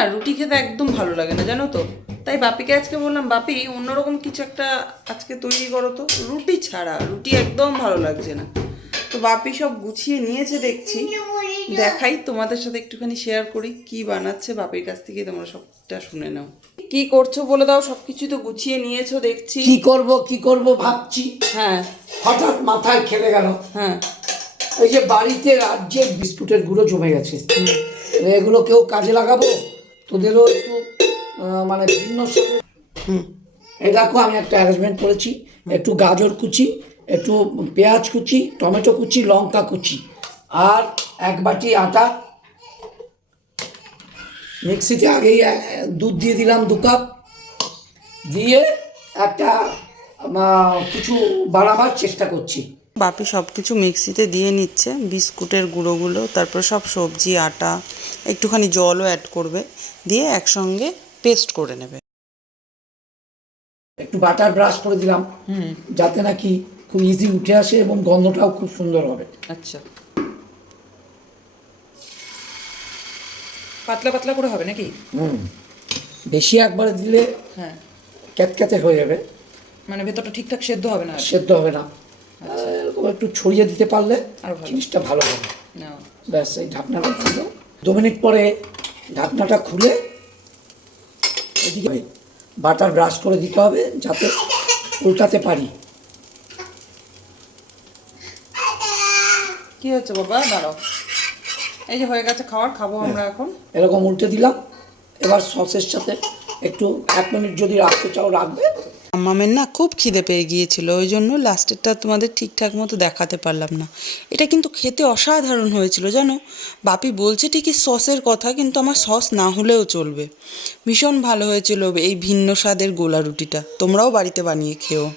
না রুটি খেতে একদম ভালো লাগে না জানো তো? তাই বাপিকে আজকে বললাম বাপি অন্যরকম কিছু একটা আজকে তৈরি করো তো। রুটি ছাড়া রুটি একদম ভালো লাগছে না। তো বাপি সব গুছিয়ে নিয়েছে দেখছি। দেখাই তোমাদের সাথে একটুখানি শেয়ার করি কি বানাচ্ছে বাপির কাছ থেকে তোমরা সবটা শুনে নাও। কি করছ বলে দাও সবকিছু তো গুছিয়ে নিয়েছো দেখছি। কি করব কি করব ভাবছি। হ্যাঁ। হঠাৎ মাথায় খেলে গেল। হ্যাঁ। এই যে বাড়িতে রাজ্যের বিস্কুটের গুঁড়ো জমে গেছে। এগুলো কেউ কাজে লাগাবো? তোদেরও একটু মানে ভিন্ন এই দেখো আমি একটা অ্যারেঞ্জমেন্ট করেছি। একটু গাজর কুচি একটু পেঁয়াজ কুচি টমেটো কুচি লঙ্কা কুচি আর এক বাটি আটা। মিক্সিতে আগেই দুধ দিয়ে দিলাম দু কাপ। দিয়ে একটা কিছু বাড়াবার চেষ্টা করছি। বাপি সব কিছু মিক্সিতে দিয়ে নিচ্ছে বিস্কুটের গুঁড়োগুলো তারপর সব সবজি আটা একটুখানি জলও অ্যাড করবে দিয়ে একসঙ্গে পেস্ট করে নেবে। একটু বাটার ব্রাশ করে দিলাম যাতে নাকি খুব ইজি উঠে আসে এবং গন্ধটাও খুব সুন্দর হবে। আচ্ছা। পাতলা পাতলা করে হবে নাকি? হুম। বেশি একবারে দিলে হ্যাঁ। ক্যাতক্যাতে হয়ে যাবে। মানে ভেতরটা ঠিকঠাক সেদ্ধ হবে না সেদ্ধ হবে না। এরকম একটু ছড়িয়ে দিতে পারলে। জিনিসটা ভালো হবে। ব্যাস এই ঢাকনাটা দাও। দু মিনিট পরে ঢাকনাটা খুলে এদিকে বাটার ব্রাশ করে দিতে হবে যাতে উল্টাতে পারি। কি হচ্ছে বাবা? দাঁড়াও। এই যে হয়ে গেছে খাবার খাব আমরা এখন। এরকম উল্টে দিলাম। এবার সসের সাথে একটু এক মিনিট যদি রাখতে চাও রাখবে। মামের না খুব খিদে পেয়ে গিয়েছিল, ওই জন্য লাস্টেরটা তোমাদের ঠিকঠাক মতো দেখাতে পারলাম না। এটা কিন্তু খেতে অসাধারণ হয়েছিল, জানো? বাপি বলছে ঠিকই সসের কথা, কিন্তু আমার সস না হলেও চলবে। ভীষণ ভালো হয়েছিল এই ভিন্ন স্বাদের গোলা রুটিটা। তোমরাও বাড়িতে বানিয়ে খেও।